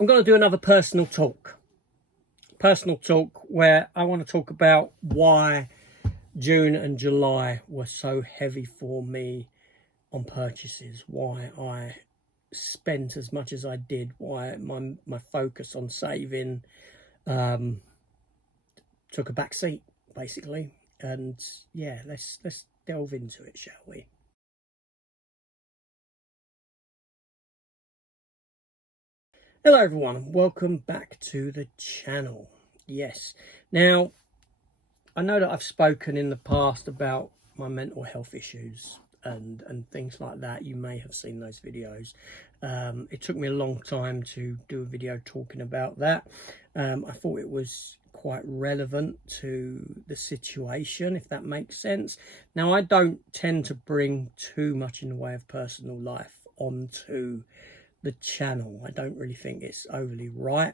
I'm going to do another personal talk where I want to talk about why June and July were so heavy for me on purchases, why I spent as much as I did, why my focus on saving took a back seat, basically. And yeah, let's delve into it, shall we? Hello everyone, welcome back to the channel. Yes, now I know that I've spoken in the past about my mental health issues and things like that. You may have seen those videos. It took me a long time to do a video talking about that. I thought it was quite relevant to the situation, if that makes sense. Now, I don't tend to bring too much in the way of personal life onto the channel. I don't really think it's overly right.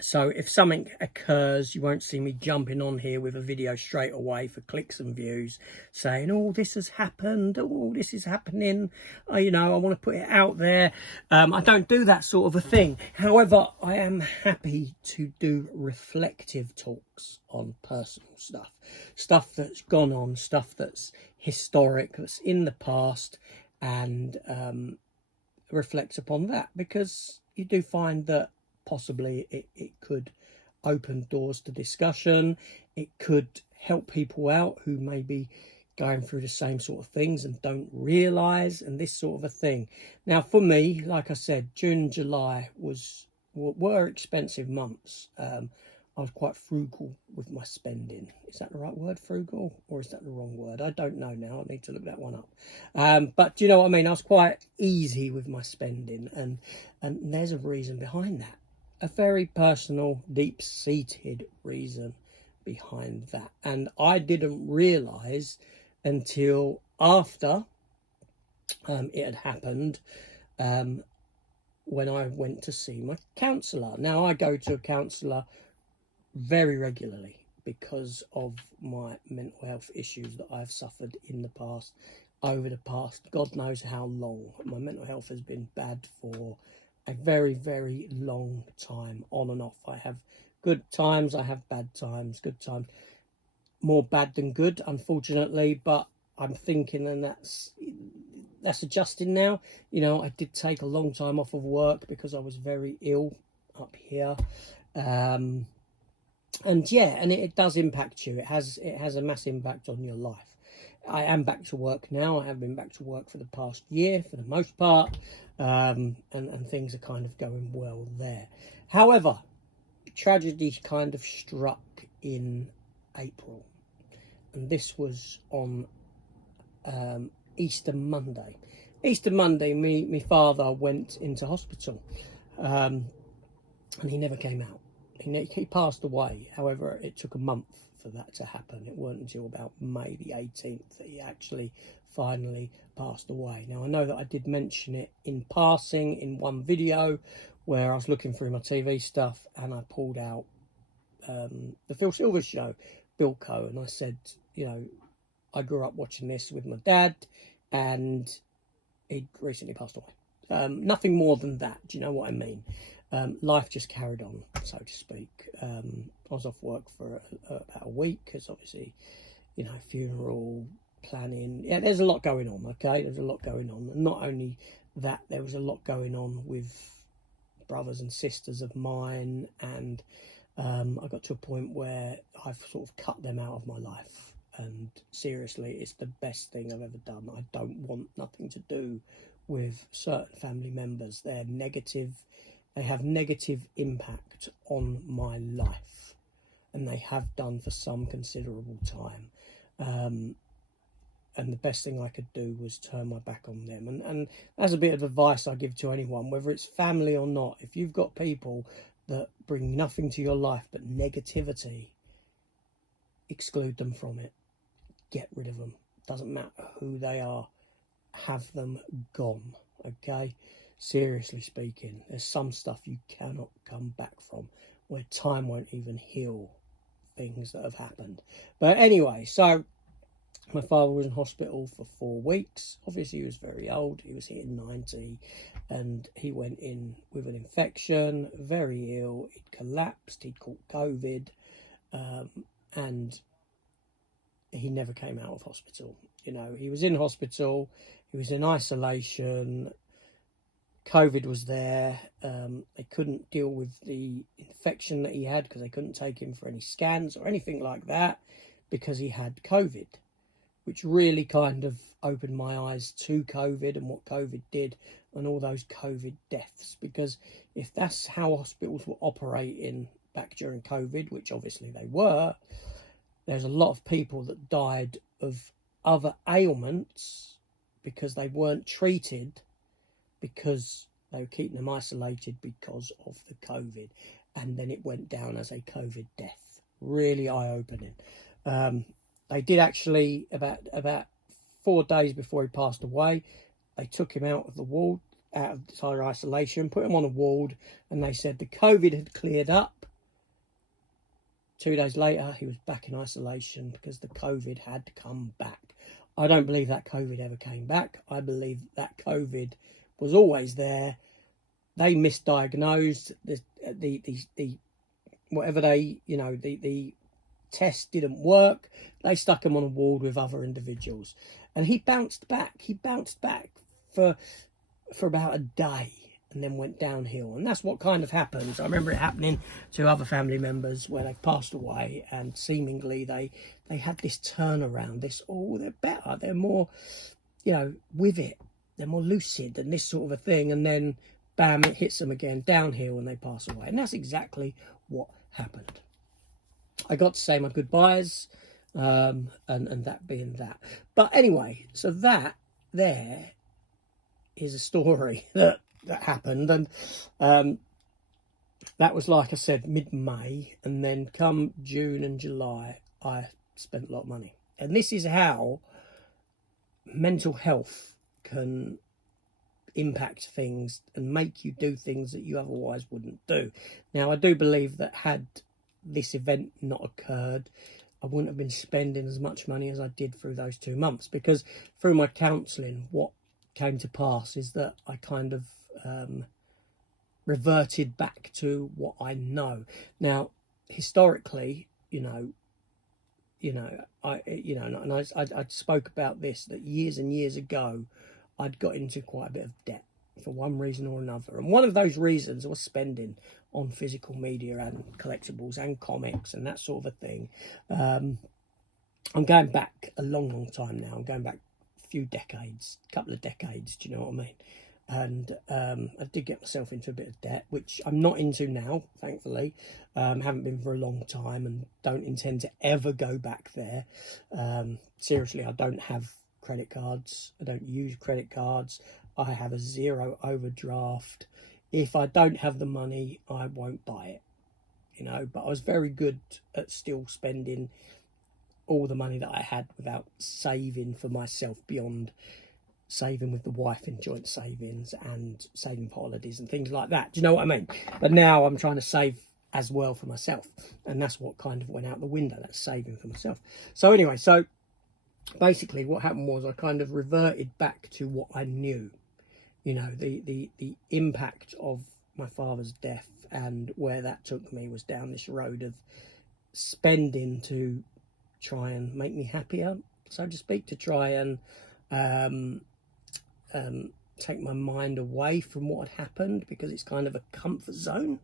So if something occurs, you won't see me jumping on here with a video straight away for clicks and views saying, oh, this has happened, oh, this is happening, I want to put it out there. I don't do that sort of a thing. However, I am happy to do reflective talks on personal stuff that's gone on, stuff that's historic, that's in the past, and reflect upon that, because you do find that possibly it could open doors to discussion. It could help people out who may be going through the same sort of things and don't realize, and this sort of a thing. Now, for me, like I said, June and July were expensive months. I was quite frugal with my spending. Is that the right word, frugal? Or is that the wrong word? I don't know now. I need to look that one up. But do you know what I mean? I was quite easy with my spending. And there's a reason behind that. A very personal, deep-seated reason behind that. And I didn't realise until after it had happened, when I went to see my counsellor. Now, I go to a counsellor very regularly because of my mental health issues that I've suffered in the past, over the past God knows how long. My mental health has been bad for a very, very long time, on and off. I have good times, I have bad times, good times, more bad than good, unfortunately, but I'm thinking, and that's adjusting now. I did take a long time off of work because I was very ill up here. And yeah, and it does impact you. It has a massive impact on your life. I am back to work now. I have been back to work for the past year, for the most part, and things are kind of going well there. However, tragedy kind of struck in April, and this was on Easter Monday. Easter Monday, my father went into hospital, and he never came out. He passed away. However, it took a month for that to happen. It weren't until about May the 18th that he actually finally passed away. Now, I know that I did mention it in passing in one video where I was looking through my TV stuff and I pulled out the Phil Silvers show, Bilko, and I said, I grew up watching this with my dad and he recently passed away. Nothing more than that. Do you know what I mean? Life just carried on, so to speak. I was off work for about a week because obviously, funeral planning. Yeah, there's a lot going on, okay? There's a lot going on. And not only that, there was a lot going on with brothers and sisters of mine, and I got to a point where I've sort of cut them out of my life. And seriously, it's the best thing I've ever done. I don't want nothing to do with certain family members. They're negative. They have negative impact on my life, and they have done for some considerable time. And the best thing I could do was turn my back on them. And that's a bit of advice I give to anyone, whether it's family or not. If you've got people that bring nothing to your life but negativity, exclude them from it. Get rid of them. Doesn't matter who they are. Have them gone, okay? Seriously speaking, there's some stuff you cannot come back from, where time won't even heal things that have happened. But anyway, so My father was in hospital for 4 weeks. Obviously, he was very old. He was hitting 90, and he went in with an infection, very ill. He'd collapsed. He'd caught COVID, and he never came out of hospital. You know, he was in hospital. He was in isolation. COVID was there. They couldn't deal with the infection that he had because they couldn't take him for any scans or anything like that because he had COVID, which really kind of opened my eyes to COVID and what COVID did and all those COVID deaths. Because if that's how hospitals were operating back during COVID, which obviously they were, there's a lot of people that died of other ailments because they weren't treated, because they were keeping them isolated because of the COVID. And then it went down as a COVID death. Really eye-opening. They did actually, about 4 days before he passed away, they took him out of the ward, out of entire isolation, put him on a ward, and they said the COVID had cleared up. 2 days later, he was back in isolation because the COVID had come back. I don't believe that COVID ever came back. I believe that COVID was always there. They misdiagnosed the whatever they, you know, the test didn't work. They stuck him on a ward with other individuals, and he bounced back. He bounced back for about a day, and then went downhill. And that's what kind of happens. I remember it happening to other family members where they've passed away, and seemingly they had this turnaround. This, oh, they're better. They're more, you know, with it. They're more lucid and this sort of a thing. And then, bam, it hits them again, downhill, and they pass away. And that's exactly what happened. I got to say my goodbyes, and that being that. But anyway, so that there is a story that happened. And that was, like I said, mid-May. And then come June and July, I spent a lot of money. And this is how mental health can impact things and make you do things that you otherwise wouldn't do. Now, I do believe that had this event not occurred, I wouldn't have been spending as much money as I did through those 2 months, because through my counselling, what came to pass is that I kind of reverted back to what I know. Now, historically, I spoke about this, that years and years ago, I'd got into quite a bit of debt for one reason or another. And one of those reasons was spending on physical media and collectibles and comics and that sort of a thing. I'm going back a long, long time now. I'm going back a few decades, a couple of decades, do you know what I mean? And I did get myself into a bit of debt, which I'm not into now, thankfully. Haven't been for a long time and don't intend to ever go back there. Seriously, I don't have credit cards. I don't use credit cards. I have a zero overdraft. If I don't have the money, I won't buy it, you know. But I was very good at still spending all the money that I had without saving for myself, beyond saving with the wife in joint savings and saving for holidays and things like that. Do you know what I mean? But now I'm trying to save as well for myself, and that's what kind of went out the window, that's saving for myself. So anyway, so basically what happened was I kind of reverted back to what I knew, you know, the impact of my father's death, and where that took me was down this road of spending to try and make me happier, so to speak, to try and take my mind away from what had happened, because it's kind of a comfort zone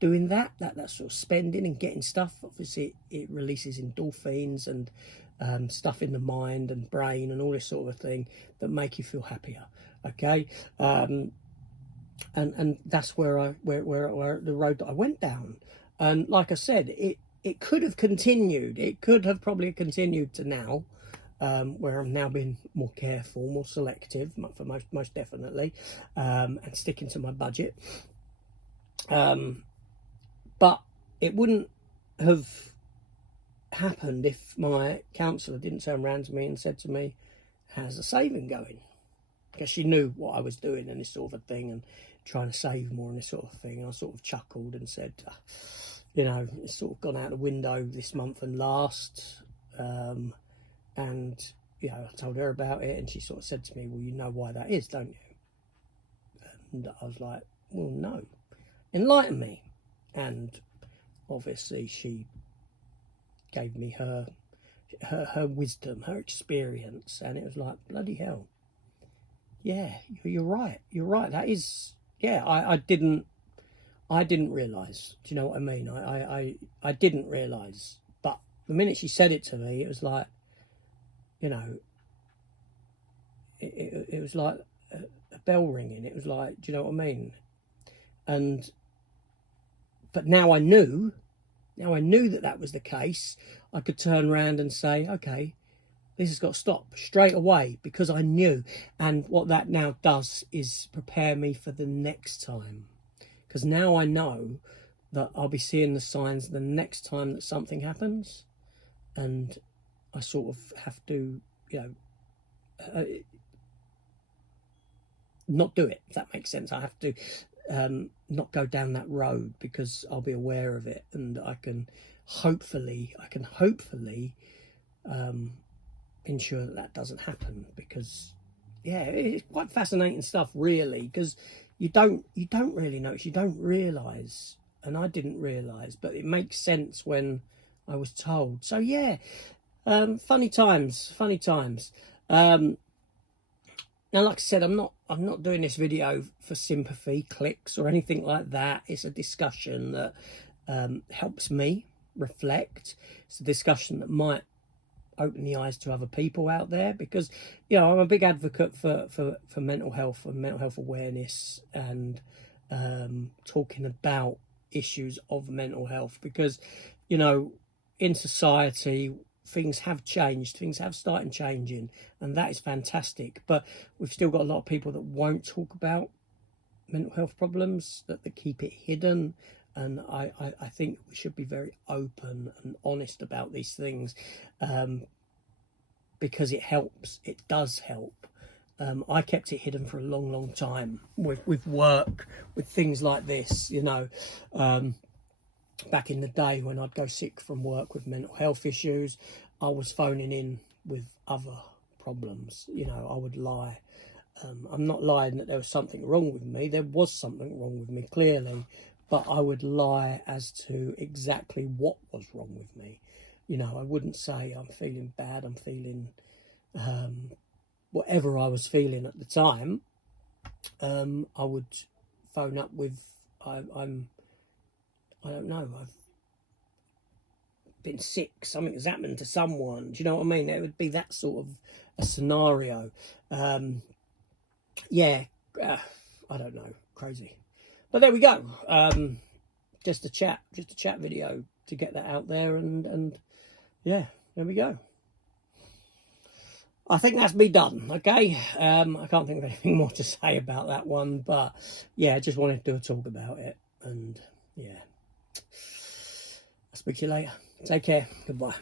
doing that sort of spending and getting stuff. Obviously it releases endorphins and stuff in the mind and brain and all this sort of thing that make you feel happier. Okay, and that's where the road that I went down. And like I said, it could have continued. It could have probably continued to now, where I'm now being more careful, more selective, for most definitely, and sticking to my budget. But it wouldn't have happened if my counsellor didn't turn around to me and said to me, "How's the saving going?" Because she knew what I was doing and this sort of thing, and trying to save more and this sort of thing. And I sort of chuckled and said, you know, it's sort of gone out the window this month and last. And, you know, I told her about it, and she sort of said to me, well, you know why that is, don't you? And I was like, well, no. Enlighten me. And obviously she gave me her wisdom, her experience, and it was like, bloody hell. Yeah, you're right. You're right. That is, yeah, I didn't realise. Do you know what I mean? I didn't realise. But the minute she said it to me, it was like, you know, it was like a bell ringing. It was like, do you know what I mean? And, but now I knew that was the case. I could turn around and say, okay, this has got to stop straight away, because I knew. And what that now does is prepare me for the next time. Because now I know that I'll be seeing the signs the next time that something happens. And I sort of have to, you know, not do it, if that makes sense. I have to not go down that road, because I'll be aware of it, and I can hopefully ensure that that doesn't happen. Because yeah, it's quite fascinating stuff, really, because you don't really notice, you don't realize, and I didn't realize, but it makes sense when I was told. So yeah, funny times. Now, like I said, I'm not doing this video for sympathy, clicks, or anything like that. It's a discussion that helps me reflect. It's a discussion that might open the eyes to other people out there, because, you know, I'm a big advocate for mental health and mental health awareness, and talking about issues of mental health, because, you know, in society things have changed, things have started changing, and that is fantastic. But we've still got a lot of people that won't talk about mental health problems, that they keep it hidden. And I think we should be very open and honest about these things, because it helps. It does help. I kept it hidden for a long time with work, with things like this, you know. Back in the day when I'd go sick from work with mental health issues, I was phoning in with other problems. You know, I would lie. I'm not lying that there was something wrong with me. There was something wrong with me, clearly. But I would lie as to exactly what was wrong with me. You know, I wouldn't say I'm feeling bad, I'm feeling whatever I was feeling at the time. I would phone up with, I don't know, I've been sick, something has happened to someone. Do you know what I mean? It would be that sort of a scenario. Yeah, I don't know, crazy. But there we go. Just a chat video to get that out there, and yeah, there we go. I think that's me done, okay? I can't think of anything more to say about that one, but yeah, I just wanted to do a talk about it, and yeah. I'll speak to you later. Take care. Goodbye.